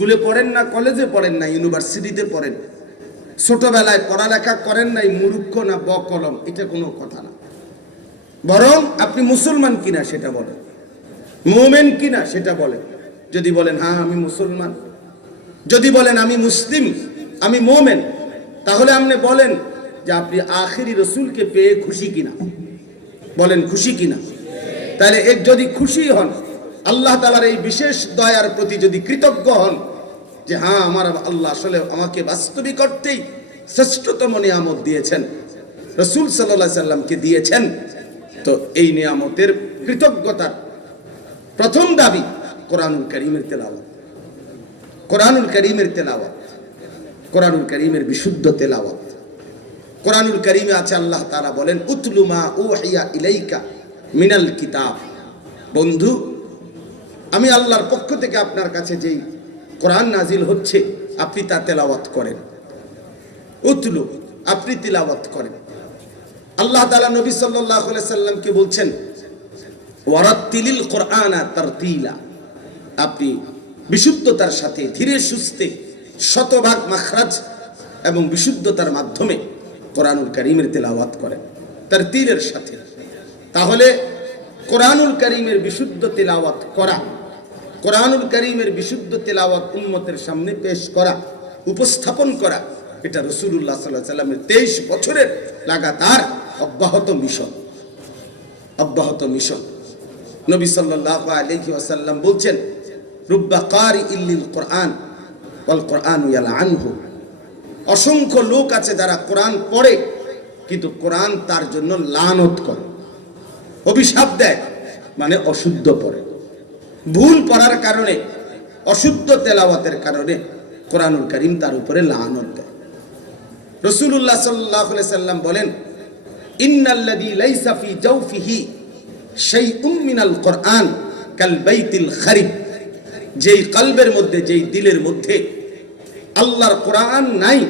স্কুলে পড়েন না, কলেজে পড়েন না, ইউনিভার্সিটিতে পড়েন। ছোটবেলায় পড়ালেখা করেন নাই মুরুক্ষ না ব কলম এটা কোনো কথা না। বরং আপনি মুসলমান কিনা সেটা বলেন। মোমেন কিনা সেটা বলেন। যদি বলেন হ্যাঁ আমি মুসলমান। যদি বলেন, আমি মুসলিম, আমি মোমেন, তাহলে আপনি বলেন যে আপনি আখেরি রসুলকে পেয়ে খুশি কিনা। বলেন, খুশি কিনা? তাহলে যদি খুশি হন, আল্লাহ তালার এই বিশেষ দয়ার প্রতি যদি কৃতজ্ঞ হন যে হ্যাঁ আমার আল্লাহ আসলে আমাকে বাস্তবিক অর্থেই শ্রেষ্ঠতম নিয়ামত দিয়েছেন। রসুল সাল্লাহ সাল্লামকে দিয়েছেন। তো এই নিয়ামতের কৃতজ্ঞতার প্রথম দাবি কোরআনুল করিমের তেলাওয়াত। কোরআনুল করিমের তেলাওয়াত। কোরআনুল করিমের বিশুদ্ধ তেলাওয়াত। কোরআনুল করিমে আছে আল্লাহ তারা বলেন উতলুমা হাইয়া ইলাইকা মিনাল কিতাব। বন্ধু, আমি আল্লাহর পক্ষ থেকে আপনার কাছে যেই কোরআন নাজিল হচ্ছে, আপনি তা তেলাওয়াত করেন। উতলু, আপনি তেলাওয়াত করেন। আল্লাহ তালা নবী সাল্লাহ সাল্লামকে বলছেন, ওয়ারাত্তিলিল কোরআনা তারতিলা। আপনি বিশুদ্ধতার সাথে, ধীরে সুস্থে, শতভাগ মাখরাজ এবং বিশুদ্ধতার মাধ্যমে কোরআনুল করিমের তেলাওয়াত করেন তার তীরের সাথে। তাহলে কোরআনুল করিমের বিশুদ্ধ তেলাওয়াত করা কোরআনুল করিমের বিশুদ্ধ তেলাওয়াত উম্মতের সামনে পেশ করা, উপস্থাপন করা, এটা রসুল্লাহ সাল্লাহ সাল্লামের তেইশ বছরের লাগাতার অব্যাহত মিশন। অব্যাহত মিশন। নবী সাল্লাল্লাহু আলাইহি ওয়াসাল্লাম বলছেন, রুব্বা কারি ইল্লিল কোরআন অল কোরআন আনহু। অসংখ্য লোক আছে যারা কোরআন পড়ে, কিন্তু কোরআন তার জন্য লানত করে, অভিশাপ দেয় মানে অশুদ্ধ পড়ে। ভুল পড়ার কারণে, অশুদ্ধ তেলাওয়াতের কারণে কোরআনুল করিম তার উপরে লানত দেয়। রসুল্লাহ সাল্লাহ সাল্লাম বলেন, ইন্নাল্লাযী লাইসা ফি জাওফিহি শাইউম কোরআন কাল যেই মধ্যে, যেই দিলের মধ্যে আল্লাহর কোরআন নাই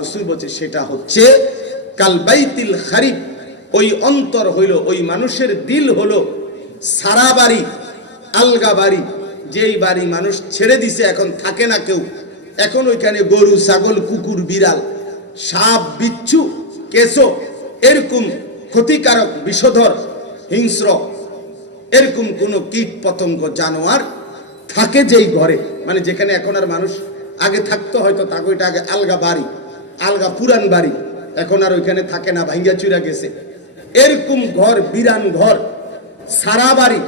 রসুল সেটা হচ্ছে কাল বাইতিল খারিব। ওই অন্তর হইল, ওই মানুষের দিল হলো সারা বাড়ি আলগা বাড়ি, যেই বাড়ি মানুষ ছেড়ে দিছে, এখন থাকে না কেউ। এখন ওইখানে গরু, ছাগল, কুকুর, বিড়াল, সাপ, বিচ্ছু কেশো এরকম ক্ষতিকারক, বিষধর, হিংস্র, এরকম কোনো কীট পতঙ্গ, জানোয়ার থাকে যেই ঘরে। মানে যেখানে এখন আর মানুষ আগে থাকতো, হয়তো তাকে ওইটা আগে আলগা বাড়ি, আলগা পুরান বাড়ি, এখন আর ওইখানে থাকে না, ভাঙ্গা চুরা গেছে। এরকম ঘর, বিরান ঘর, সারা বাড়ি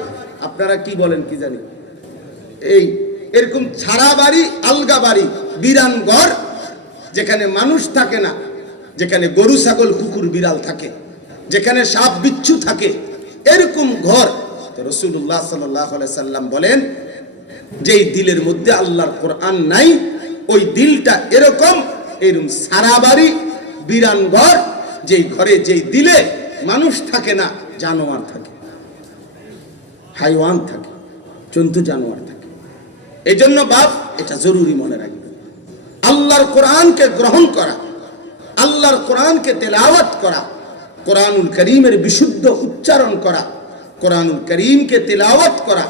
আপনারা কি বলেন কি জানি? এই, এরকম ছাড়া বাড়ি, আলগা বাড়ি, বিরান ঘর, যেখানে মানুষ থাকে না, যেখানে গরু, ছাগল, কুকুর, বিড়াল থাকে, যেখানে সাপ, বিচ্ছু থাকে, এরকম ঘর। রসুল্লাহ সাল্লাম বলেন, যেই দিলের মধ্যে আল্লাহর কোরআন নাই, ওই দিলটা এরকম এরকম সারা বাড়ি, বিরান ঘর, যেই ঘরে যেই দিলে মানুষ থাকে না, জানোয়ার থাকে। হাইওয়ান থাকে জন্তু জানোয়ার থাকে। এই জন্য বাপ, এটা জরুরি মনে রাখবে। আল্লাহর কোরআনকে গ্রহণ করা, আল্লাহর কোরআনকে তেলাওয়াত করা, কোরআনুল করিমের বিশুদ্ধ উচ্চারণ করা, কোরআনুল করিমকে তেলাওয়াত করা,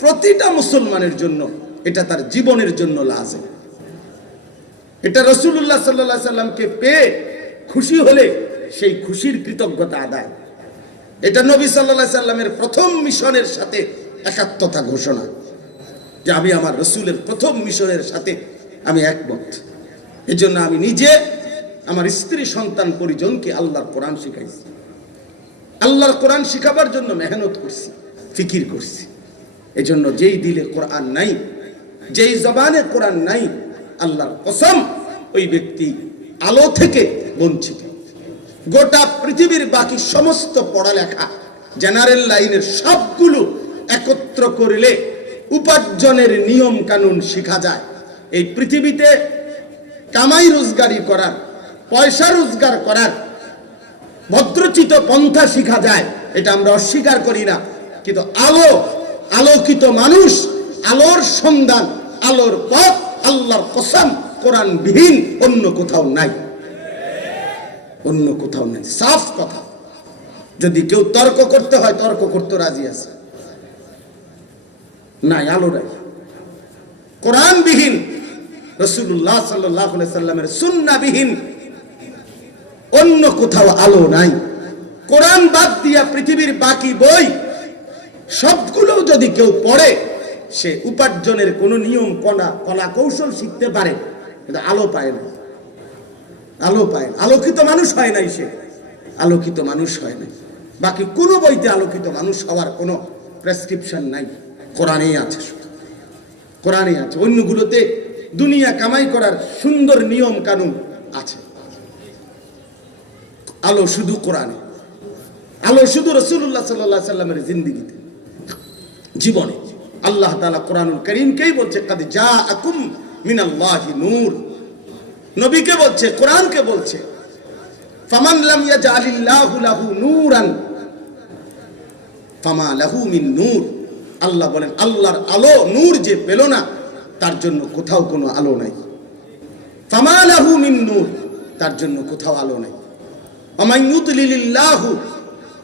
প্রতিটা মুসলমানের জন্য এটা তার জীবনের জন্য লাজে এটা রসুল্লাহ সাল্লাহ সাল্লামকে পেয়ে খুশি হলে সেই খুশির কৃতজ্ঞতা আদায়। এটা নবী সাল্লাহ সাল্লামের প্রথম মিশনের সাথে একাত্মতা ঘোষণা যে আমি আমার রসুলের প্রথম মিশনের সাথে আমি একমত। এজন্য আমি নিজে আমার স্ত্রী সন্তান পরিজনকে আল্লাহর কোরআন শিখাইছি। আল্লাহর কোরআন শিখাবার জন্য মেহনত করছি, ফিকির করছি। এজন্য যেই দিলে কোরআন নাই, যেই জবানে কোরআন নাই, আল্লাহর কসম ওই ব্যক্তি আলো থেকে বঞ্চিত। গোটা পৃথিবীর বাকি সমস্ত পড়ালেখা জেনারেল লাইনের সবগুলো একত্র করলে উপার্জনের নিয়ম কানুন শেখা যায়। এই পৃথিবীতে কামাই রোজগারি করার, পয়সা রোজগার করার ভদ্রচিত পন্থা শিখা যায়, এটা আমরা অস্বীকার করি না। কিন্তু আলো, আলোকিত মানুষ, আলোর সন্ধান, আলোর পথ, আল্লাহর কসম কোরআন বিহীন অন্য কোথাও নাই। অন্য কোথাও নাই। সাফ কথা। যদি কেউ তর্ক করতে হয়, তর্ক করতে রাজি আছে। নাই, আলো নাই। কোরআনবিহীন রসুল্লাহ সাল্লাহ সাল্লামের সুন্নাবিহীন অন্য কোথাও আলো নাই। কোরআন বাদ দিয়া পৃথিবীর বাকি বই, সবগুলো যদি কেউ পড়ে, সে উপার্জনের কোনো নিয়ম, কলা কলা কৌশল শিখতে পারে, কিন্তু আলো পায় না। আলো পায় আলোকিত মানুষ হয় নাই সে। আলোকিত মানুষ হয় নাই। বাকি কোনো বইতে আলোকিত মানুষ হওয়ার কোনো প্রেসক্রিপশন নাই। কোরআনেই আছে কোরআনে আছে। অন্যগুলোতে দুনিয়া কামাই করার সুন্দর নিয়ম কানুন আছে। আলো শুধু কোরআনে। আলো শুধু রসুল্লাহ সাল্লাহ সাল্লামের জিন্দিগিতে। জীবনে। আল্লাহ তালা কোরআনুল করিমকেই বলছে, কাদ যা আকুম মিনাল্লাহি নূর। নবীকে বলছে, কোরআনকে বলছে। ফামান লাম লাহু নূরান, ফামা লাহু মিন নূর। আল্লাহ বলেন, আল্লাহর আলো নূর যে পেল না, তার জন্য কোথাও কোনো আলো নাই। ফামা লাহু মিন নূর, তার জন্য কোথাও আলো নাই।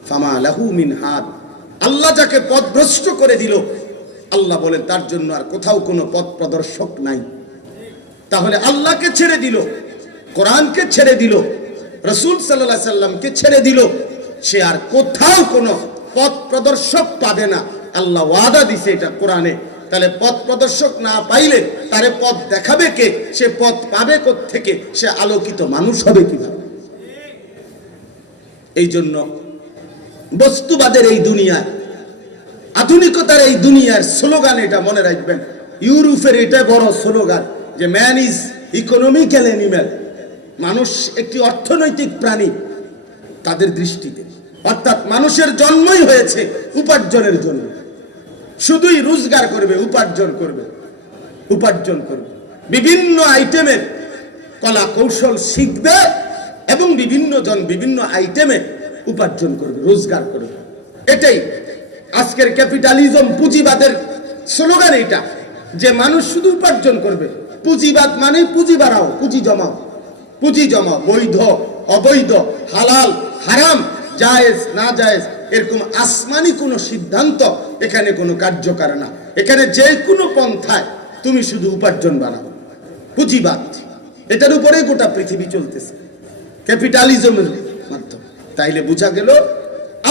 ফামা লাহু মিন হাদ। আল্লাহ যাকে পথভ্রষ্ট করে দিল, আল্লাহ বলেন, তার জন্য আর কোথাও কোনো পথ প্রদর্শক নাই। তাহলে আল্লাহকে ছেড়ে দিল, কোরআনকে ছেড়ে দিল, রসুল সাল্লাহ সাল্লামকে ছেড়ে দিল, সে আর কোথাও কোনো পথ প্রদর্শক পাবে না। আল্লাহ ওয়াদা দিছে এটা কোরআনে। তাহলে পথ প্রদর্শক না পাইলে তারে পথ দেখাবে কে? সে পথ পাবে থেকে সে আলোকিত মানুষ হবে কীভাবে? এই জন্য বস্তুবাদের এই দুনিয়ায়, আধুনিকতার এই দুনিয়ার স্লোগান এটা মনে রাখবেন। ইউরোপের এটা বড় স্লোগান। যে ম্যান ইজ ইকোনমিক্যাল অ্যানিম্যাল মানুষ একটি অর্থনৈতিক প্রাণী। তাদের দৃষ্টিতে। অর্থাৎ মানুষের জন্মই হয়েছে উপার্জনের জন্য। শুধুই রোজগার করবে, উপার্জন করবে উপার্জন করবে। বিভিন্ন আইটেমের কলা কৌশল শিখবে এবং বিভিন্ন জন বিভিন্ন আইটেমে উপার্জন করবে, রোজগার করবে। এটাই আজকের ক্যাপিটালিজম পুঁজিবাদের স্লোগান এটা যে মানুষ শুধু উপার্জন করবে। পুঁজিবাদ মানে পুঁজি বাড়াও, পুঁজি জমাও। পুঁজি জমা বৈধ, অবৈধ, হালাল, হারাম, জায়েজ, না জায়েজ, এরকম আসমানি কোনো সিদ্ধান্ত এখানে কোনো কার্যকার না। এখানে যে কোনো পন্থায় তুমি শুধু উপার্জন বানাও পুঁজিবাদ, এটার উপরে গোটা পৃথিবী চলতেছে। ক্যাপিটালিজমের মাধ্যমে। তাইলে বোঝা গেল,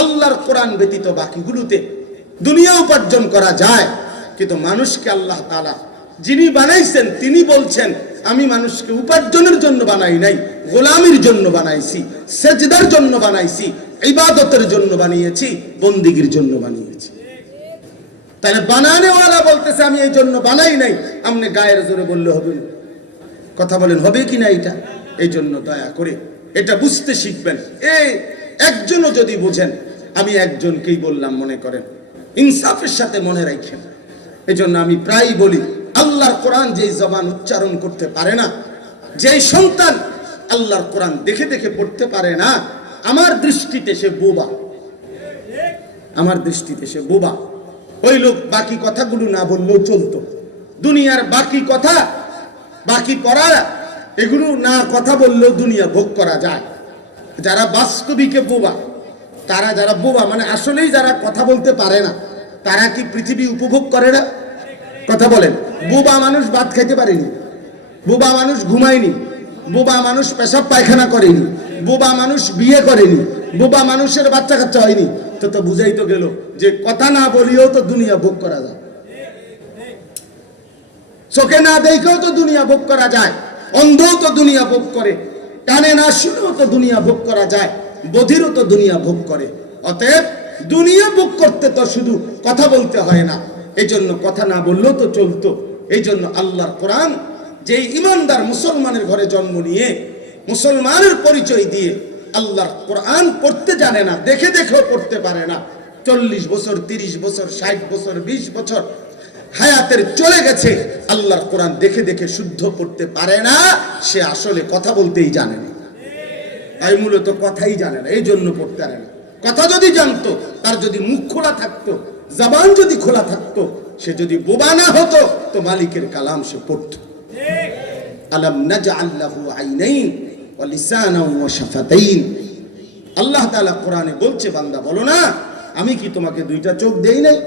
আল্লাহর কোরআন ব্যতীত বাকিগুলোতে দুনিয়া উপার্জন করা যায়, কিন্তু মানুষকে আল্লাহ তালা যিনি বানাইছেন, তিনি বলছেন, আমি মানুষকে উপার্জনের জন্য বানাই নাই, গোলামির জন্য বানাইছি, সেজদার জন্য বানাইছি, ইবাদতের জন্য বানিয়েছি, বন্দিগির জন্য বানিয়েছি। তাহলে বানানেওয়ালা বলতেছে, আমি এই জন্য বানাই নাই। আপনি গায়ের জোরে বললে হবে কথা বলেন, হবে কি না এটা? এই জন্য দয়া করে, এটা বুঝতে শিখবেন। এই একজনও যদি বুঝেন, আমি একজনকেই বললাম, মনে করেন, ইনসাফের সাথে মনে রাখেন। এই জন্য আমি প্রায় বলি আল্লাহর কোরআন যেই জবান উচ্চারণ করতে পারে না, যেই সন্তান আল্লাহর কোরআন দেখে দেখে পড়তে পারে না, আমার দৃষ্টিতে সে বোবা। আমার দৃষ্টিতে সে বোবা। ওই লোক বাকি কথাগুলো না বললেও চলতো। দুনিয়ার বাকি কথা, বাকি পড়া, এগুলো না কথা বললেও দুনিয়া ভোগ করা যায়। যারা বাস্তবিকে বোবা, তারা যারা বোবা মানে আসলেই যারা কথা বলতে পারে না, তারা কি পৃথিবী উপভোগ করে না? কথা বলেন। বোবা মানুষ ভাত খাইতে পারেনি। বোবা মানুষ ঘুমায়নি। বোবা মানুষ পেশাব পায়খানা করেনি। বোবা মানুষ বিয়ে করেনি। বোবা মানুষের বাচ্চা কাচ্চা হয়নি। তো তো বুঝাই তো গেল যে কথা না বলিও তো দুনিয়া ভোগ করা যায়। চোখে না দেখেও তো দুনিয়া ভোগ করা যায়। অন্ধও তো দুনিয়া ভোগ করে। কানে না শুনেও তো দুনিয়া ভোগ করা যায়। বধিরও তো দুনিয়া ভোগ করে। অতএব দুনিয়া ভোগ করতে তো শুধু কথা বলতে হয় না। এই জন্য কথা না বললেও তো চলতো। এই জন্য আল্লাহর কোরআন যে ইমানদার মুসলমানের ঘরে জন্ম নিয়ে মুসলমানের পরিচয় দিয়ে আল্লাহর কোরআন পড়তে জানে না, দেখে দেখেও পড়তে পারে না, চল্লিশ বছর, তিরিশ বছর, ষাট বছর, বিশ বছর হায়াতের চলে গেছে, আল্লাহর কোরআন দেখে দেখে শুদ্ধ পড়তে পারে না, সে আসলে কথা বলতেই জানে না। তাই মূলত কথাই জানে না এই জন্য পড়তে পারে না। কথা যদি জানতো, তার যদি মুখ খোলা থাকতো জবান যদি খোলা থাকতো, সে যদি বোবা না হতো, তো মালিকের কালাম সে পড়তো। আলম নাজআল লাহু আইনাইন ওয়া লিসানাও ওয়া শাফাতাইন। আল্লাহ তাআলা কোরআনে বলছে, বান্দা বলো না, আমি কি তোমাকে দুইটা চোখ দেই নাই?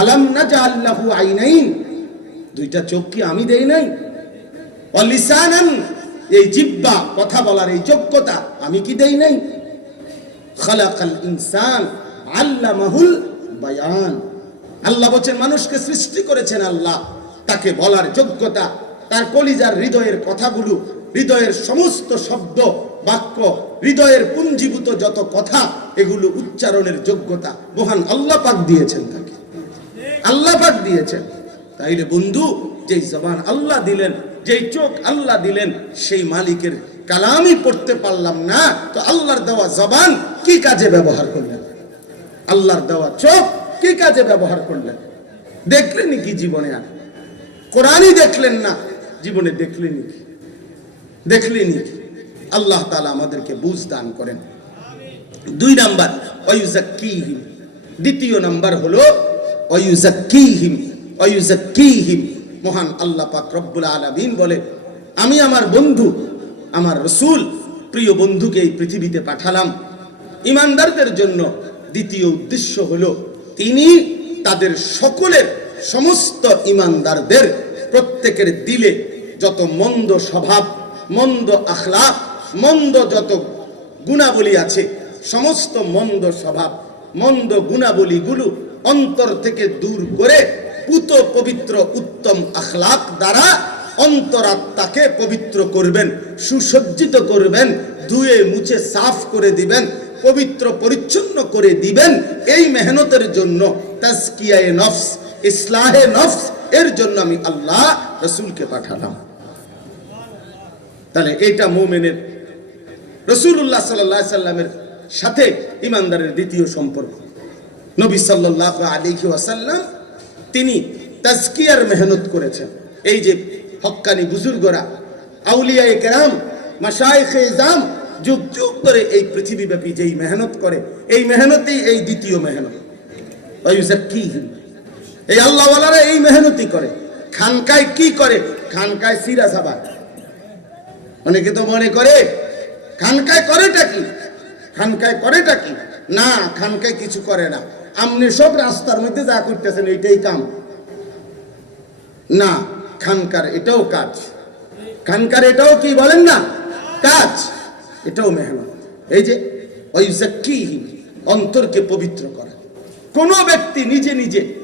আলম নাজআল লাহু আইনাইন, দুইটা চোখ কি আমি দেই নাই? অলিসানান এই জিব্বা, কথা বলার এই যোগ্যতা আমি কি দেই নাই? খালাকাল ইনসান আল্লামাহুল বায়ান। আল্লাহ বলছেন, মানুষকে সৃষ্টি করেছেন আল্লাহ। তাকে বলার যোগ্যতা, তার কলিজার হৃদয়ের কথাগুলো, হৃদয়ের সমস্ত শব্দ, বাক্য, হৃদয়ের পুঞ্জীভূত যত কথা, এগুলো উচ্চারণের যোগ্যতা মহান আল্লাহ পাক দিয়েছেন তাকে। আল্লাহ পাক দিয়েছেন। তাইলে বন্ধু, যেই জবান আল্লাহ দিলেন, যেই চোখ আল্লাহ দিলেন, সেই মালিকের কালামই পড়তে পারলাম না। তো আল্লাহর দেওয়া জবান কি কাজে ব্যবহার করলেন? আল্লাহর দেওয়া চোখ কি কাজে ব্যবহার করলেন? দেখলেন কি জীবনে আর? কোরআনই দেখলেন না, জীবনে দেখলেন কি? দেখলেন কি? আল্লাহ তাআলা আমাদেরকে বুঝ দান করেন। দুই নাম্বার অয়ুজাক্কিহিম দ্বিতীয় নাম্বার হলো অয়ুজাক্কিহিম অয়ুজাক্কিহিম মহান আল্লাহ পাক রব্বুল আলামিন বলে, আমি আমার বন্ধু, আমার রসুল, প্রিয় বন্ধুকে এই পৃথিবীতে পাঠালাম। ইমানদারদের জন্য দ্বিতীয় উদ্দেশ্য হল, তিনি তাদের সকলের সমস্ত ইমানদারদের প্রত্যেকের দিলে যত মন্দ স্বভাব, মন্দ আখলাক মন্দ যত গুণাবলী আছে, সমস্ত মন্দ স্বভাব, মন্দ গুণাবলীগুলো অন্তর থেকে দূর করে পুত পবিত্র উত্তম আখলাক দ্বারা অন্তরাত্মাকে পবিত্র করবেন, সুসজ্জিত করবেন, ধুয়ে মুছে সাফ করে দিবেন পবিত্র পরিচ্ছন্ন করে দিবেন এই মেহনতের জন্য। নফস, ইসলাহে নফস, এর জন্য আমি আল্লাহ রসুলকে পাঠালাম। তাহলে এটা মোমেনের রসুল্লাহ সাল্লাহ সাল্লামের সাথে ইমানদারের দ্বিতীয় সম্পর্ক। নবী সাল্লাহ আলিহি ওয়াসাল্লাম তিনি তাজকিয়ার মেহনত করেছেন। এই যে হক্কানি বুজুর্গরা, আউলিয়ায়ে কেরাম মাসায় জাম যুগ যুগ ধরে এই পৃথিবীব্যাপী যেই মেহনত করে, এই মেহনতেই এই দ্বিতীয় মেহনত। ওয়ুজাক্কিহিম। এই আল্লাহওয়ালারা এই মেহনতি করে। খানকায় কি করে? খানকায় সিরা সাবাদ অনেকে তো মনে করে, খানকায় করেটা কি? খানকায় করেটা কি? না, খানকায় কিছু করে না। আপনি সব রাস্তার মধ্যে যা করতেছেন, এইটাই কাম। না, খানকার এটাও কাজ। খানকার এটাও কি বলেন না? কাজ। এটাও মেহনত। এই যে ওই জাক্কিহিম, অন্তরকে পবিত্র করা। কোনো ব্যক্তি নিজে নিজে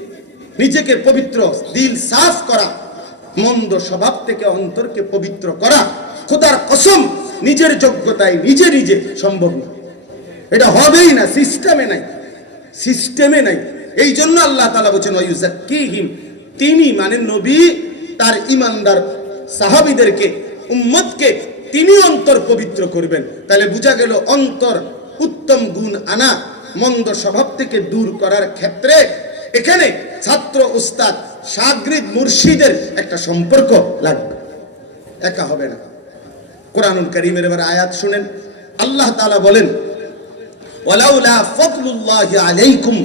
নিজেকে পবিত্র দিল সাফ করা মন্দ স্বভাব থেকে অন্তরকে পবিত্র করা খোদার কসম নিজের যোগ্যতায় নিজে নিজে সম্ভব না। এটা হবেই না সিস্টেমে নাই। সিস্টেমে নাই। এই জন্য আল্লাহ তালা বলছেন ওয়ুজাক্কিহিম তিনি মানে নবী তার ইমানদার সাহাবিদেরকে উম্মতকে তিনি অন্তর পবিত্র করবেন। তাহলে বোঝা গেল অন্তর উত্তম গুণ আনা, মন্দ স্বভাব থেকে দূর করার ক্ষেত্রে এখানে ছাত্র, উস্তাদ, সাগরিদ, মুর্শিদের একটা সম্পর্ক লাগবে। একা হবে না। কোরআনুল করিমের এবার আয়াত শুনেন। আল্লাহ তাআলা বলেন, ওয়ালাউলা ফাদলুল্লাহি আলাইকুম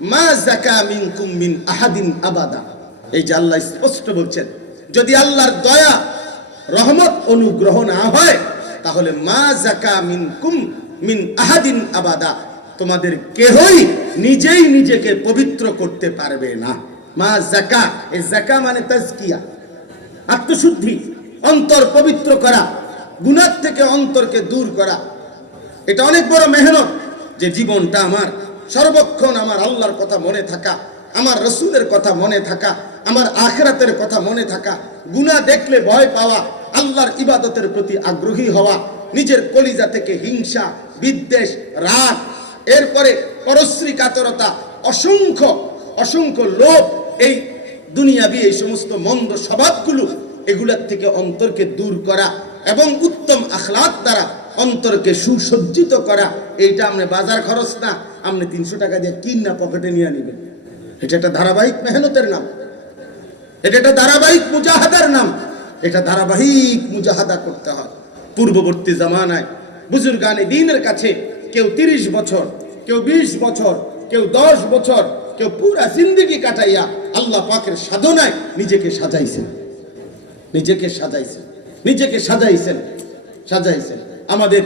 মা যাকা মিনকুম মিন আহাদিন আবাদা। এই যে আল্লাহ স্পষ্ট বলছেন, যদি আল্লাহর দয়া রহমত অনুগ্রহ না হয়, তাহলে মা জাকা মিন কুম মিন আহাদিন আবাদা। তোমাদের কেহই নিজেই নিজেকে পবিত্র করতে পারবে না। মা জাকা এই জাকা মানে তাজকিয়া। আত্মশুদ্ধি, অন্তর পবিত্র করা গুণার থেকে অন্তরকে দূর করা। এটা অনেক বড় মেহনত যে জীবনটা আমার, সর্বক্ষণ আমার আল্লাহর কথা মনে থাকা, আমার রসুলের কথা মনে থাকা আমার আখরাতের কথা মনে থাকা গুনাহ দেখলে ভয় পাওয়া, আল্লাহর ইবাদতের প্রতি আগ্রহী হওয়া, নিজের কলিজা থেকে হিংসা, বিদ্বেষ, রাগ, এরপরে পরশ্রী কাতরতা, অসংখ্য অসংখ্য লোভ, এই দুনিয়াবি এই সমস্ত মন্দ স্বভাবগুলো এগুলার থেকে অন্তরকে দূর করা এবং উত্তম আখলাক দ্বারা অন্তরকে সুসজ্জিত করা, এইটা আপনি বাজার খরচ না আপনি তিনশো টাকা দিয়ে কিন না পকেটে নিয়ে নেবেন এটা একটা ধারাবাহিক মেহনতের নাম। এটা একটা ধারাবাহিক মুজাহাদার নাম। এটা ধারাবাহিক মুজাহাদা করতে হয়। পূর্ববর্তী জামানায় বুজুর্গানে দিনের কাছে কেউ তিরিশ বছর, কেউ বিশ বছর, কেউ দশ বছর, কেউ পুরা জিন্দিগি কাটাইয়া আল্লাহ পাকের সাধনায় নিজেকে সাজাইছেন। নিজেকে সাজাইছেন। নিজেকে সাজাইছেন। সাজাইছেন। আমাদের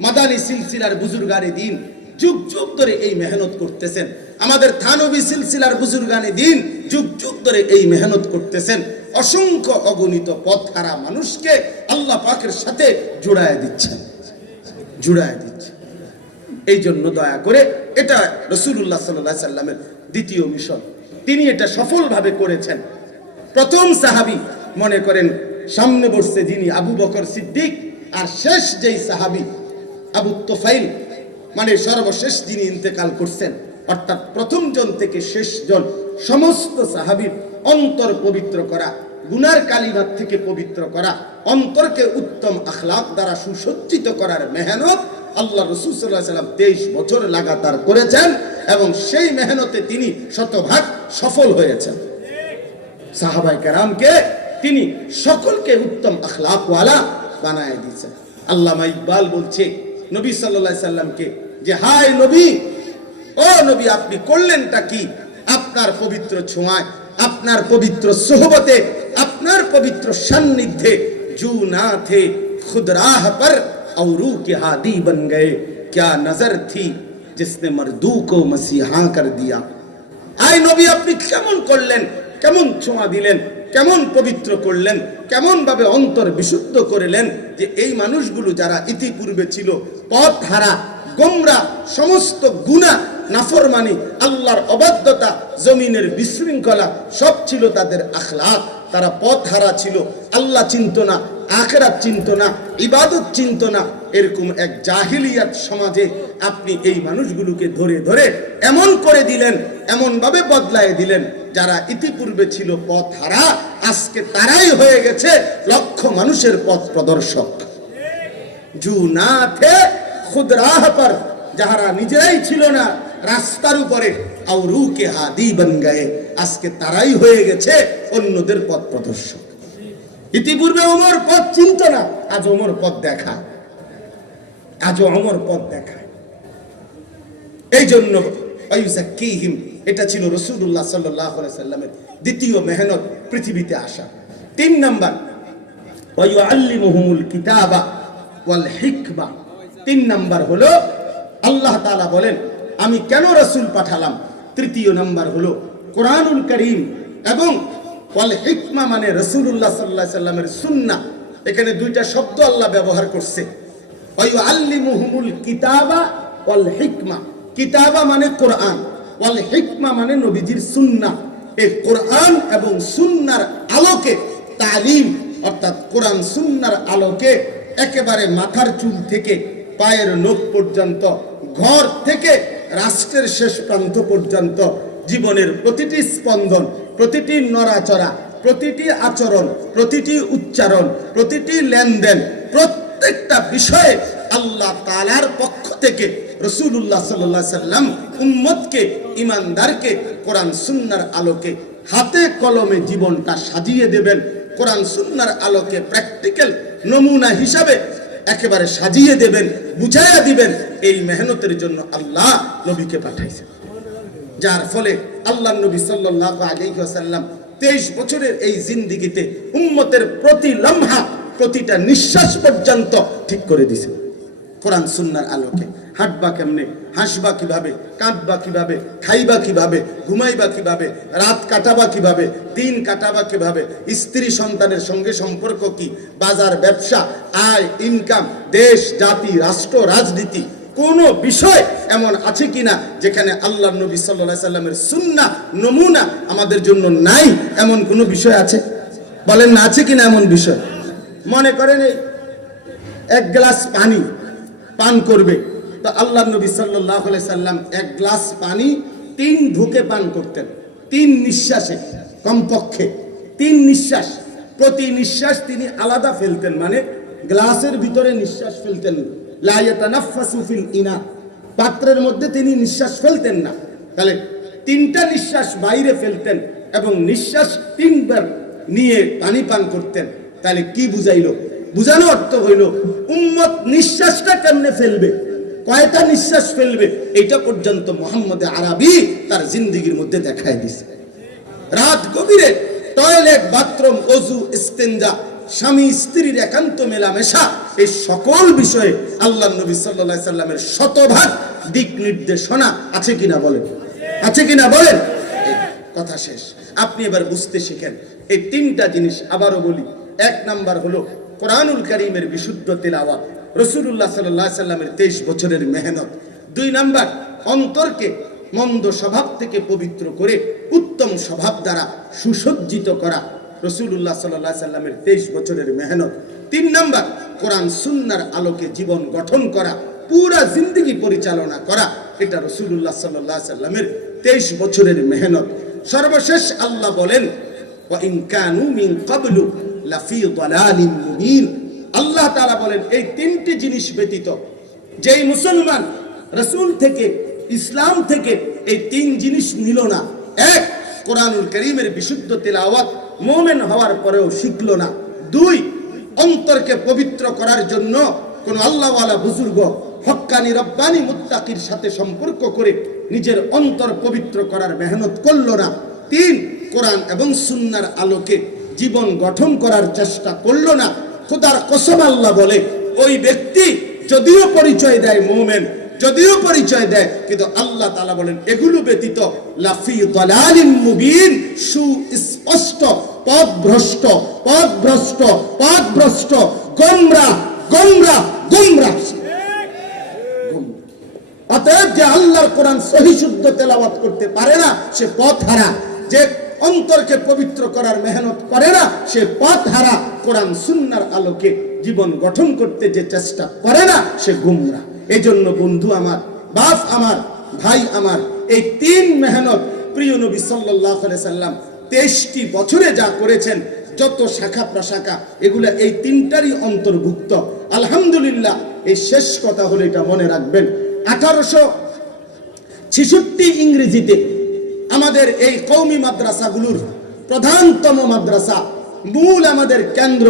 মাদানী সিলসিলার বুজুর্গানে দিন যুগ যুগ ধরে এই মেহনত করতেছেন। আমাদের থানবী সিলসিলার বুজুর্গানে দিন যুগ যুগ ধরে এই মেহনত করতেছেন। অসংখ্য অগণিত পথ হারা মানুষকে আল্লাহ পাকের সাথে জুড়ায় দিচ্ছেন। জুড়ায় দিচ্ছেন। এই জন্য দয়া করে এটা রসুল্লাহ সাল্লাহ সাল্লামের দ্বিতীয় মিশন। তিনি এটা সফলভাবে করেছেন। প্রথম সাহাবি মনে করেন, সামনে বসছে যিনি আবু বকর সিদ্দিক, আর শেষ যেই সাহাবি আবু তোফাইল মানে সর্বশেষ যিনি ইন্তেকাল করছেন, অর্থাৎ প্রথম জন থেকে শেষ জন, সমস্ত সাহাবির অন্তর পবিত্র করা, গুনার কালিমাত থেকে পবিত্র করা, অন্তরকে উত্তম আখলাক দ্বারা সুসজ্জিত করার মেহনত আল্লাহ রসুল সাল্লাহ সাল্লাম তেইশ বছর লাগাতার করেছেন এবং সেই মেহনতে তিনি শতভাগ সফল হয়েছেন। সাহাবাই কেরামকে তিনি সকলকে উত্তম আখলাকওয়ালা বানায় দিয়েছেন। আল্লামা ইকবাল বলছে নবী সাল্লাল্লাহু সাল্লামকে যে হায় নবী ও নবী আপনি করলেনটা কি আপনার পবিত্র ছোঁয়ায় আপনার পবিত্র সোহবতে আপনার পবিত্র সান্নিধ্যে জু না থে खुद राह पर औरू के हादी बन गए क्या नजर थी जिसने मर्दू को मसीहा कर दिया আয় নবী আপনি কেমন করলেন কেমন ছোঁয়া দিলেন কেমন পবিত্র করলেন, কেমনভাবে অন্তর বিশুদ্ধ করলেন যে এই মানুষগুলো যারা ইতিপূর্বে ছিল পথ হারা গোমরা, সমস্ত গুণা, নাফরমানি, আল্লাহর অবাধ্যতা, জমিনের বিশৃঙ্খলা, সব ছিল তাদের আখলাখ। তারা পথ হারা ছিল, আল্লাহ চিন্ত না আখেরাত চিন্ত না, ইবাদত চিন্ত না। এরকম এক জাহিলিয়াত সমাজে আপনি এই মানুষগুলোকে ধরে ধরে এমন করে দিলেন এমন ভাবে বদলায় দিলেন, যারা ইতিপূর্বে ছিল পথ হারা আজকে তারাই হয়ে গেছে লক্ষ মানুষের পথ প্রদর্শক। জু না থে খুদ রাহ পর, যাহারা নিজেরাই ছিল না, রাস্তার উপরে আও রুকে হাদি বন গায়ে, আজকে তারাই হয়ে গেছে অন্যদের পথ প্রদর্শক। ইতিপূর্বে ওমর পথ চিনত না, আজ ওমর পথ দেখা। আজও অমর পথ দেখায় এই জন্য এটা ছিল রসুল্লাহ সাল্লাহ সাল্লামের দ্বিতীয় মেহনত পৃথিবীতে আসা। তিন নাম্বার তিন নাম্বার হলো, আল্লাহ তাআলা বলেন, আমি কেন রসুল পাঠালাম? তৃতীয় নাম্বার হলো, কোরআনুল করিম এবং ওয়াল হিকমা মানে রসুল্লাহ সাল্লাহ সাল্লামের সুন্না এখানে দুইটা শব্দ আল্লাহ ব্যবহার করছে। ওয়াইউআল্লিমুহুমুল কিতাবা ওয়াল হিকমা। কিতাবা মানে কোরআন, ওয়াল হিকমা মানে নবীজির সুন্নাহ। এই কোরআন এবং সুন্নার আলোকে তালিম, অর্থাৎ কোরআন সুন্নার আলোকে একেবারে মাথার চুল থেকে পায়ের নখ পর্যন্ত, ঘর থেকে রাষ্ট্রের শেষ প্রান্ত পর্যন্ত জীবনের প্রতিটি স্পন্দন প্রতিটি নড়াচড়া, প্রতিটি আচরণ, প্রতিটি উচ্চারণ, প্রতিটি লেনদেন, প্রত্যেকটা বিষয়ে আল্লাহ তালার পক্ষ থেকে রসুল্লাহ সাল্লাহ সাল্লাম উম্মতকে ইমানদারকে কোরআন সুন্নার আলোকে হাতে কলমে জীবনটা সাজিয়ে দেবেন। কোরআন সুন্নার আলোকে প্র্যাকটিক্যাল নমুনা হিসাবে একেবারে সাজিয়ে দেবেন, বুঝাইয়া দিবেন। এই মেহনতের জন্য আল্লাহ নবীকে পাঠাইছেন। যার ফলে আল্লাহ নবী সাল্লাহ আলাইসাল্লাম তেইশ বছরের এই জিন্দিগিতে উম্মতের প্রতি লম্হা প্রতিটা নিঃশ্বাস পর্যন্ত ঠিক করে দিছে। কোরআন সুন্নার আলোকে হাঁটবা কেমনে, হাসবা কীভাবে, কাঁদবা কীভাবে, খাইবা কীভাবে, ঘুমাইবা কীভাবে, রাত কাটাবা কীভাবে, দিন কাটাবা কীভাবে, স্ত্রী সন্তানের সঙ্গে সম্পর্ক কি, বাজার, ব্যবসা, আয় ইনকাম দেশ, জাতি, রাষ্ট্র, রাজনীতি কোনো বিষয় এমন আছে কিনা যেখানে আল্লাহ নবী সাল্লাহ সাল্লামের সুন্না নমুনা আমাদের জন্য নাই, এমন কোনো বিষয় আছে? বলেন না, আছে কিনা এমন বিষয়? মনে করেন এই এক গ্লাস পানি পান করবে, তো আল্লাহ নবী সাল্লাহ সাল্লাম এক গ্লাস পানি তিন ঢুকে পান করতেন, তিন নিঃশ্বাসে, কমপক্ষে। তিন নিঃশ্বাস, প্রতি নিঃশ্বাস তিনি আলাদা ফেলতেন মানে গ্লাসের ভিতরে নিঃশ্বাস ফেলতেন। পাত্রের মধ্যে তিনি নিঃশ্বাস ফেলতেন না। তাহলে তিনটা নিঃশ্বাস বাইরে ফেলতেন এবং নিঃশ্বাস তিনবার নিয়ে পানি পান করতেন। তাহলে কি বুঝাইলো? বুঝানো অর্থ হইল, উম্মত নিঃশ্বাসটা কেমনে ফেলবে? কয়টা নিঃশ্বাস ফেলবে? এইটা পর্যন্ত মোহাম্মদ আরবি তার জিন্দিগির মধ্যে দেখায় দিছে। রাত গভীরে টয়লেট, বাথরুম, অজু, ইস্তেঞ্জা স্বামী স্ত্রীর একান্ত মেলামেশা এই সকল বিষয়ে আল্লাহ নবী সাল্লাহ সাল্লামের শতভাগ দিক নির্দেশনা আছে কিনা বলেন? আছে কিনা বলেন? কথা শেষ। আপনি এবার বুঝতে শিখেন। এই তিনটা জিনিস আবারও বলি। এক নাম্বার হলো কোরআনুল করিমের বিশুদ্ধ তেলাওয়াত রসুল্লাহ সাল্লাহ সাল্লামের তেইশ বছরের মেহনত। দুই নাম্বার, অন্তরকে মন্দ স্বভাব থেকে পবিত্র করে উত্তম স্বভাব দ্বারা সুসজ্জিত করা। রসুল্লাহ সাল্লা সাল্লামের তেইশ বছরের মেহনত। তিন নম্বর, কোরআন সুন্নার আলোকে জীবন গঠন করা, পুরা জিন্দগি পরিচালনা করা, এটা রসুল্লাহ সাল্লাহ সাল্লামের তেইশ বছরের মেহনত। সর্বশেষ আল্লাহ বলেন আল্লাহ তারা বলেন, এই তিনটি জিনিস ব্যতীত যেই মুসলমান রসুল থেকে, ইসলাম থেকে এই তিন জিনিস নিল না। এক, কোরআনুল করিমের বিশুদ্ধ তেলাওয়াত মোমেন হওয়ার পরেও শিখলো না। দুই, অন্তরকে পবিত্র করার জন্য কোন আল্লাহওয়ালা বুজুর্গ হক্কানি রব্বানি মুত্তাকির সাথে সম্পর্ক করে নিজের অন্তর পবিত্র করার মেহনত করল না। তিন, কোরআন এবং সুন্নার আলোকে জীবন গঠন করার চেষ্টা করল না। খোদার কসম আল্লাহ বলে, ওই ব্যক্তি যদিও পরিচয় দেয় মোমেন যদিও পরিচয় দেয়, কিন্তু আল্লাহ তাআলা বলেন, এগুলো ব্যতীত লাফি দালালিন মুবিন সুস্পষ্ট পথভ্রষ্ট পথভ্রষ্ট পথভ্রষ্ট গোমরা গোমরা গোমরা। অতএব যে আল্লাহর কোরআন সহি শুদ্ধ করতে পারে না, সে পথ হারা যে অন্তরকে পবিত্র করার মেহনত করে না, সে পথ হারা কোরআন সুন্নার আলোকে জীবন গঠন করতে যে চেষ্টা করে না, সে গুমরা। এই জন্য বন্ধু আমার, বাপ আমার, ভাই আমার, এই তিন মেহনত প্রিয় নবী সাল্লাহ সাল্লাম তেইশটি বছরে যা করেছেন, যত শাখা প্রশাখা, এগুলা এই তিনটারই অন্তর্ভুক্ত। আলহামদুলিল্লাহ, এই শেষ কথা হলো এটা মনে রাখবেন। আঠারোশো ছেষট্টি ইংরেজিতে আমাদের এই কৌমি মাদ্রাসাগুলোর প্রধানতম মাদ্রাসা, মূল আমাদের কেন্দ্র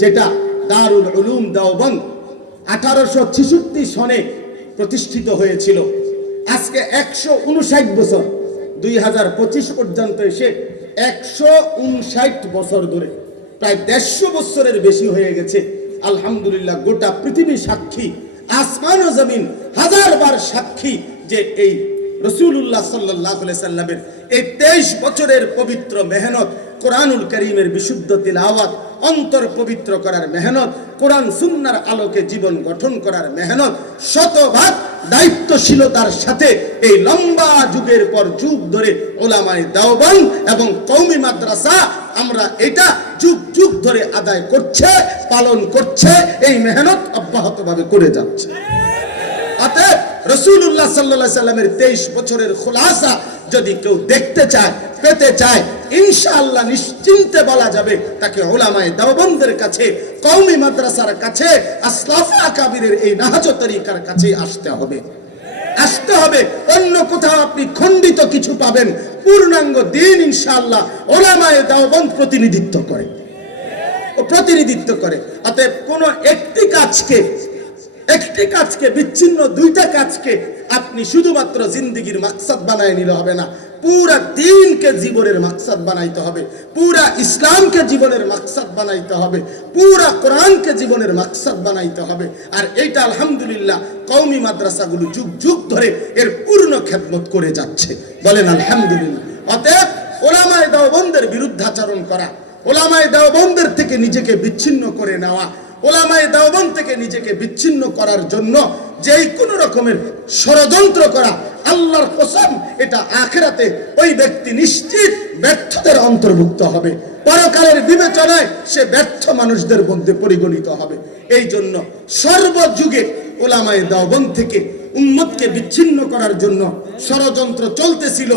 যেটা দারুল উলুম দেওবন্দ। আঠারোশো ছেষট্টি সনে প্রতিষ্ঠিত হয়েছিল। আজকে একশো উনষাট বছর, দুই হাজার পঁচিশ পর্যন্ত এসে একশো উনষাট বছর ধরে প্রায় দেড়শো বছরের বেশি হয়ে গেছে। আলহামদুলিল্লাহ, গোটা পৃথিবী সাক্ষী, আসমান ও জমিন হাজার বার সাক্ষী যে এই রসুল্লাহ সাল্লাহ সাল্লামের এই তেইশ বছরের পবিত্র মেহনত কোরআনুল করিমের বিশুদ্ধ তিলাওয়াত অন্তর পবিত্র করার মেহনত, কোরআন সুন্নার আলোকে জীবন গঠন করার মেহনত, শতভাগ দায়িত্বশীলতার সাথে এই লম্বা যুগের পর যুগ ধরে ওলামায় দাওবান এবং কৌমি মাদ্রাসা আমরা এটা যুগ যুগ ধরে আদায় করছে, পালন করছে, এই মেহনত অব্যাহতভাবে করে যাচ্ছে। অতএব রসুল্লাহ সাল্লাহ সাল্লামের তেইশ বছরের খোলাসা যদি কেউ দেখতে চায়, পেতে চায়, ইনশাআল্লাহ নিশ্চিন্তে বলা যাবে, তাকে ওলামায় দেওবন্দের কাছে, কওমি মাদ্রাসার কাছে, আসলাফ আকাবিরের এই নাহাজ তরিকার কাছে আসতে হবে। আসতে হবে, অন্য কোথাও আপনি খণ্ডিত কিছু পাবেন, পূর্ণাঙ্গ দিন ইনশাআল্লাহ ওলামায় দেওবন্দ প্রতিনিধিত্ব করে। প্রতিনিধিত্ব করে। অতএব কোন একটি কাজকে একটি কাজকে, বিচ্ছিন্ন দুইটা কাজকে আপনি শুধুমাত্র জিন্দিগির মাকসাদ বানায় নিলে হবে না। পুরা দিনকে জীবনের মাকসাদ বানাইতে হবে। পুরা ইসলামকে জীবনের মাকসাদ বানাইতে হবে। পুরা কোরআনকে জীবনের মাকসাদ বানাইতে হবে। আর এইটা আলহামদুলিল্লাহ কওমি মাদ্রাসাগুলো যুগ যুগ ধরে এর পূর্ণ খেদমত করে যাচ্ছে। বলেন আলহামদুলিল্লাহ। অতএব ওলামায় দেওবন্দের বিরুদ্ধাচরণ করা, ওলামায় দেওবন্দের থেকে নিজেকে বিচ্ছিন্ন করে নেওয়া ওলামায় দেওবন থেকে নিজেকে বিচ্ছিন্ন করার জন্য যেই কোনো রকমের ষড়যন্ত্র করা, আল্লাহর কসম, এটা আখেরাতে ওই ব্যক্তি নিশ্চিত ব্যর্থদের অন্তর্ভুক্ত হবে। পরকালের বিবেচনায় সে ব্যর্থ মানুষদের মধ্যে পরিগণিত হবে। এই জন্য সর্বযুগে ওলামায় দাওবন থেকে উম্মতকে বিচ্ছিন্ন করার জন্য ষড়যন্ত্র চলতেছিল,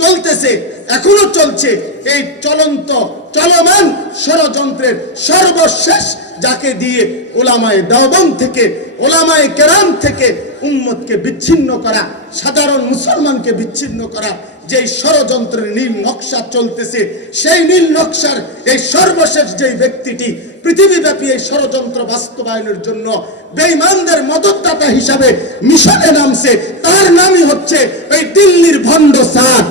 চলতেছে, এখনও চলছে। এই চলন্ত চলমান ষড়যন্ত্রের সর্বশেষ যাকে দিয়ে ওলামায় দাওবন থেকে, ওলামায় কেরাম থেকে উম্মতকে বিচ্ছিন্ন করা, সাধারণ মুসলমানকে বিচ্ছিন্ন করা যে ষড়যন্ত্রের নীল নকশা চলতেছে, সেই নীল নকশার এই সর্বশেষ যেই ব্যক্তিটি পৃথিবীব্যাপী এই ষড়যন্ত্র বাস্তবায়নের জন্য বেঈমানদের মদতদাতা হিসাবে মিশনে নামছে, তার নামই হচ্ছে এই দিল্লির ভণ্ড সাদ।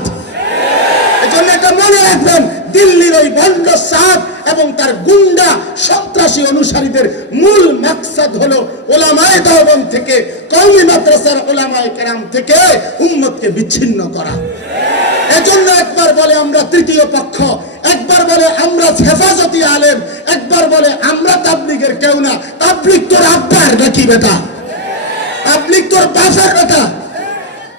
এজন্য এটা মনে রাখবেন দিল্লির ওই ভণ্ড সাদ এবং তার গুন্ডা সন্ত্রাসী অনুসারীদের মূল মাকসাদ হলো ওলামায়ে দাওবন থেকে, কওমি মাদ্রাসার ওলামায়ে কেরাম থেকে উম্মতকে বিচ্ছিন্ন করা। এজন্য একবার বলে আমরা তৃতীয় পক্ষ, একবার বলে আমরা হেফাজতি আলেম, একবার বলে আমরা তাবলিগের কেউ না। তাবলিগ তোর আব্বার নাকি বেটা? তাবলিগ তোর বাসার বেটা?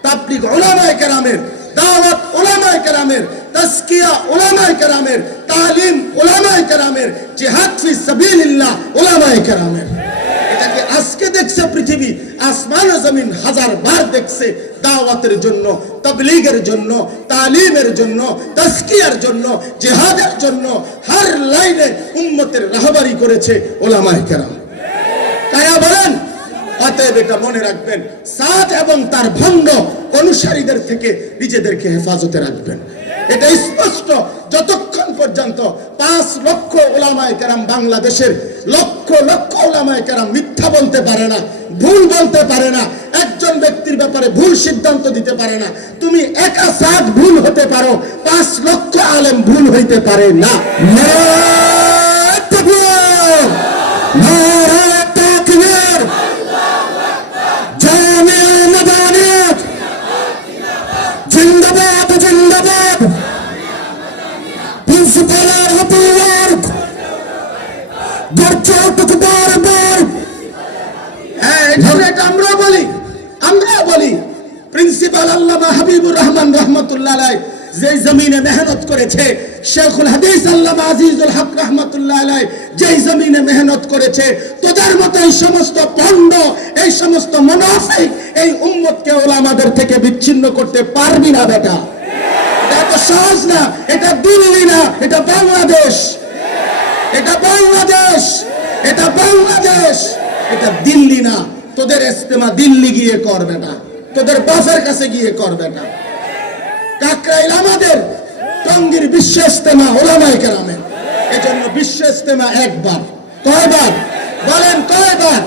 তাবলিগ ওলামায় কেরামের, দাওয়াত ওলামায় কেরামের তাসকিয়া ওলামায়ে কেরামের, তালিম ওলামায়ে কেরামের, জিহাদ ফি সাবিলিল্লাহ ওলামায়ে কেরামের। এটাকে আজকে দেখছে পৃথিবী, আসমান জমিন হাজার বার দেখছে দাওয়াতের জন্য, তাবলীগের জন্য, তালিমের জন্য তাসকিয়ার জন্য, জিহাদের জন্য হর লাইনে উম্মতের রাহবারি করেছে ওলামায়ে কেরাম। কায়া বলেন, অতএব এটা মনে রাখবেন, সাদ এবং তার ভণ্ড অনুসারীদের থেকে নিজেদেরকে হেফাজতে রাখবেন। এটা স্পষ্ট যতক্ষণ পর্যন্ত পাঁচ লক্ষ ওলামায় কেরাম বাংলাদেশের লক্ষ লক্ষ ওলামায় কেরাম মিথ্যা বলতে পারে না, ভুল বলতে পারে না, একজন ব্যক্তির ব্যাপারে ভুল সিদ্ধান্ত দিতে পারে না, তুমি একা সাত ভুল হতে পারো, পাঁচ লক্ষ আলেম ভুল হইতে পারে না! জিন্দাবাদ জিন্দাবাদ প্রিন্সিপালের হাতিয়ার দরজাটুকু বারবার হ্যাঁ এটা এটা আমরা বলি আমরা বলি প্রিন্সিপাল আল্লামা হাবিবুর রহমান রহমতুল্লাহ যে জমিনে মেহনত করেছে, শেখুল হাদিস আল্লামা আজিজুল হক রহমতুল্লাহ আলাই যে জমিনে মেহনত করেছে, তোদের মতো এই সমস্ত পণ্ড, এই সমস্ত মুনাফিক, এই উম্মতকে ওলামাদের থেকে বিচ্ছিন্ন করতে পারবি না বেটা। সহজ না, এটা দিল্লি না, এটা বাংলাদেশ। এটা বাংলাদেশ এটা বাংলাদেশ, এটা দিল্লি না। তোদের ইস্তেমা দিল্লি গিয়ে করবে না, তোদের বাফের কাছে গিয়ে করবে না। কাকরাইল আমাদের, টঙ্গির বিশ্ব ইস্তেমা ওলামাই কেরামের এজন্য বিশ্ব ইস্তেমা একবার, কয়বার? বলেন কয়বার?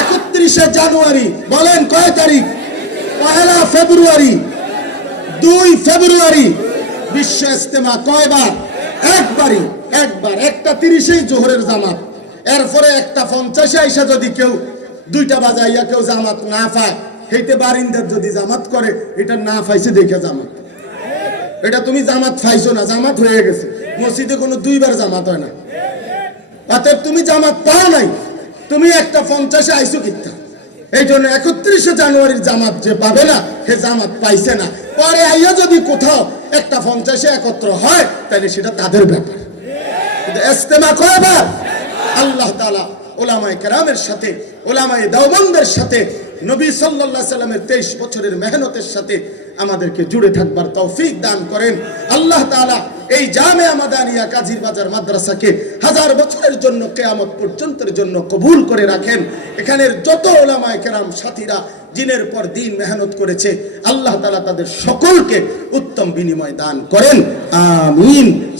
একত্রিশে জানুয়ারি, বলেন কয় তারিখ? পহেলা ফেব্রুয়ারি, দুই ফেব্রুয়ারি বিশ্ব ইস্তেমা কয়বার? একবারই, একবার। একটা তিরিশেই জোহরের জামাত। এরপরে একটা পঞ্চাশে আইসা যদি কেউ দুইটা বাজাইয়া কেউ জামাত না পায় বারিন্দার যদি জামাত করে, এটা না পাইছে দেখে জামাত। এটা তুমি জামাত পাইছো না, জামাত হয়ে গেছে। মসজিদে কোনো দুইবার জামাত হয় না। অতএব তুমি জামাত পাও নাই, তুমি একটা পঞ্চাশে আইসো কিত্তা। এই জন্য একত্রিশে জানুয়ারির জামাত যে পাবে না, সে জামাত পাইছে না। পরে আইয়া যদি কোথাও একটা পঞ্চাশে একত্র হয় তাহলে সেটা তাদের ব্যাপার। কিন্তু ইস্তেমা কয়বার আল্লাহ তাআলা ওলামায়ে কেরামের সাথে, ওলামায়ে দাওবন্দের সাথে, নবী সাল্লাল্লাহু সাল্লামের 23 বছরের মেহনতের সাথে আমাদেরকে জুড়ে থাকবার তৌফিক দান করেন। আল্লাহ তাআলা এই জামে আমাদানিয়া কাজীর বাজার মাদ্রাসাকে হাজার বছরের জন্য, কেয়ামত পর্যন্তের জন্য কবুল করে রাখেন। এখানের যত ওলামায়ে কেরাম সাথীরা দিনের পর দিন মেহনত করেছে। আল্লাহ তালা তাদের সকলকে উত্তম বিনিময় দান করেন। আমিন।